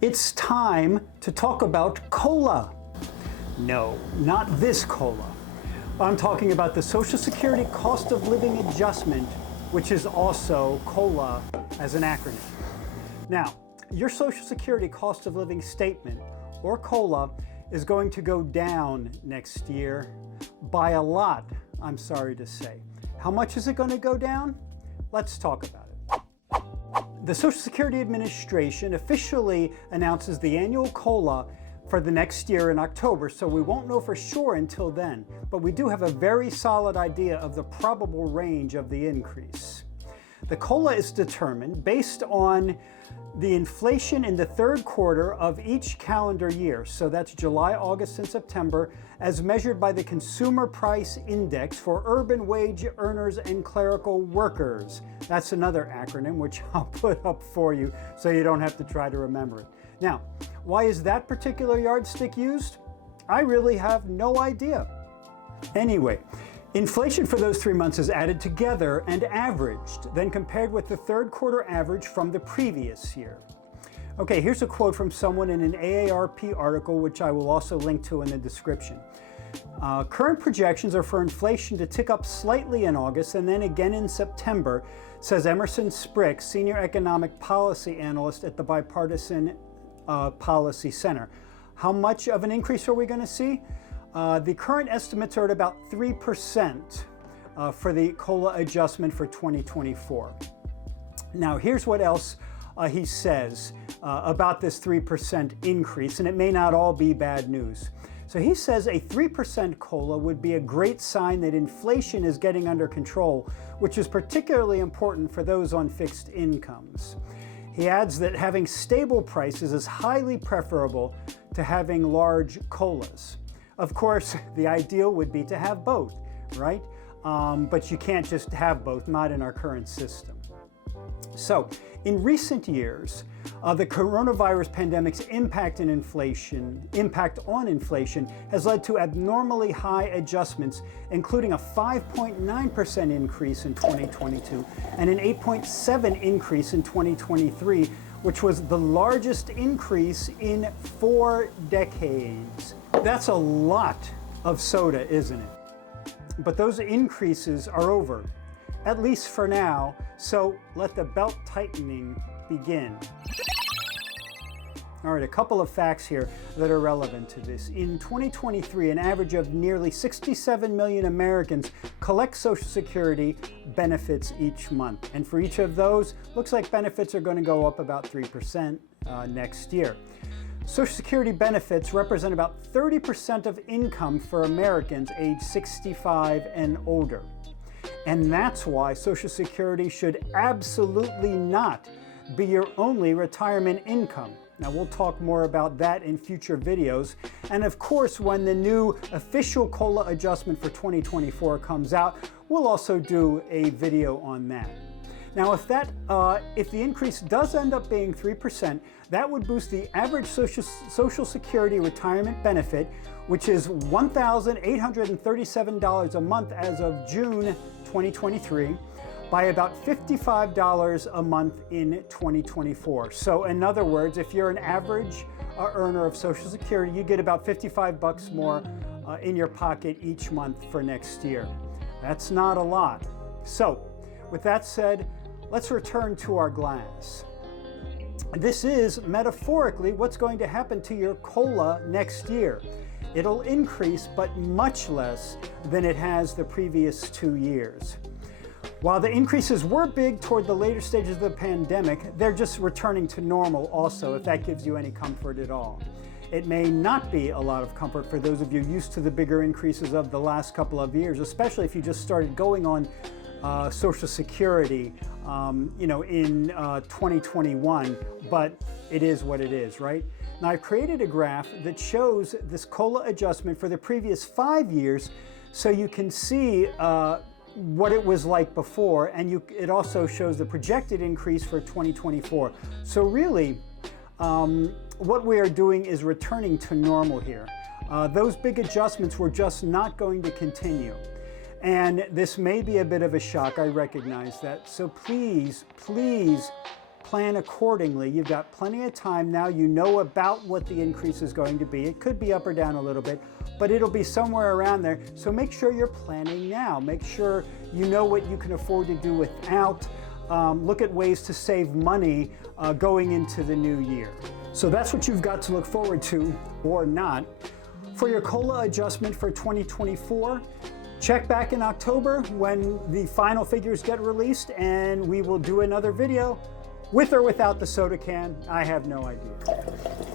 It's time to talk about COLA. No, not this COLA. I'm talking about the Social Security Cost of Living Adjustment, which is also COLA as an acronym. Now, your Social Security Cost of Living Statement, or COLA, is going to go down next year by a lot, I'm sorry to say. How much is it going to go down? Let's talk about it. The Social Security Administration officially announces the annual COLA for the next year in October, so we won't know for sure until then, but we do have a very solid idea of the probable range of the increase. The COLA is determined based on the inflation in the third quarter of each calendar year, so that's July, August, and September, as measured by the Consumer Price Index for urban wage earners and clerical workers. That's another acronym which I'll put up for you so you don't have to try to remember it. Now, why is that particular yardstick used? I really have no idea. Anyway, inflation for those 3 months is added together and averaged, then compared with the third quarter average from the previous year. Okay, here's a quote from someone in an AARP article, which I will also link to in the description. Current projections are for inflation to tick up slightly in August and then again in September, says Emerson Sprick, Senior Economic Policy Analyst at the Bipartisan Policy Center. How much of an increase are we going to see? The current estimates are at about 3% for the COLA adjustment for 2024. Now, here's what else he says about this 3% increase, and it may not all be bad news. So he says a 3% COLA would be a great sign that inflation is getting under control, which is particularly important for those on fixed incomes. He adds that having stable prices is highly preferable to having large COLAs. Of course, the ideal would be to have both, right? But you can't just have both, not in our current system. So, in recent years, the coronavirus pandemic's impact on inflation has led to abnormally high adjustments, including a 5.9% increase in 2022 and an 8.7% increase in 2023, which was the largest increase in 4 decades. That's a lot of soda, isn't it? But those increases are over, at least for now, so let the belt tightening begin. All right, a couple of facts here that are relevant to this. In 2023, an average of nearly 67 million Americans collect Social Security benefits each month. And for each of those, looks like benefits are going to go up about 3% next year. Social Security benefits represent about 30% of income for Americans aged 65 and older. And that's why Social Security should absolutely not be your only retirement income. Now, we'll talk more about that in future videos. And of course, when the new official COLA adjustment for 2024 comes out, we'll also do a video on that. Now, if the increase does end up being 3%, that would boost the average Social Security retirement benefit, which is $1,837 a month as of June 2023, by about $55 a month in 2024. So in other words, if you're an average earner of Social Security, you get about $55 more in your pocket each month for next year. That's not a lot. So with that said, let's return to our glass. This is metaphorically what's going to happen to your COLA next year. It'll increase, but much less than it has the previous 2 years. While the increases were big toward the later stages of the pandemic, they're just returning to normal also, if that gives you any comfort at all. It may not be a lot of comfort for those of you used to the bigger increases of the last couple of years, especially if you just started going on Social Security, in 2021, but it is what it is, right? Now, I've created a graph that shows this COLA adjustment for the previous 5 years, so you can see what it was like before, and it also shows the projected increase for 2024. So really, what we are doing is returning to normal here. Those big adjustments were just not going to continue. And this may be a bit of a shock, I recognize that. So please, please, plan accordingly. You've got plenty of time now. You know about what the increase is going to be. It could be up or down a little bit, but it'll be somewhere around there. So make sure you're planning now. Make sure you know what you can afford to do without. Look at ways to save money going into the new year. So that's what you've got to look forward to, or not. For your COLA adjustment for 2024, check back in October when the final figures get released, and we will do another video with or without the soda can. I have no idea.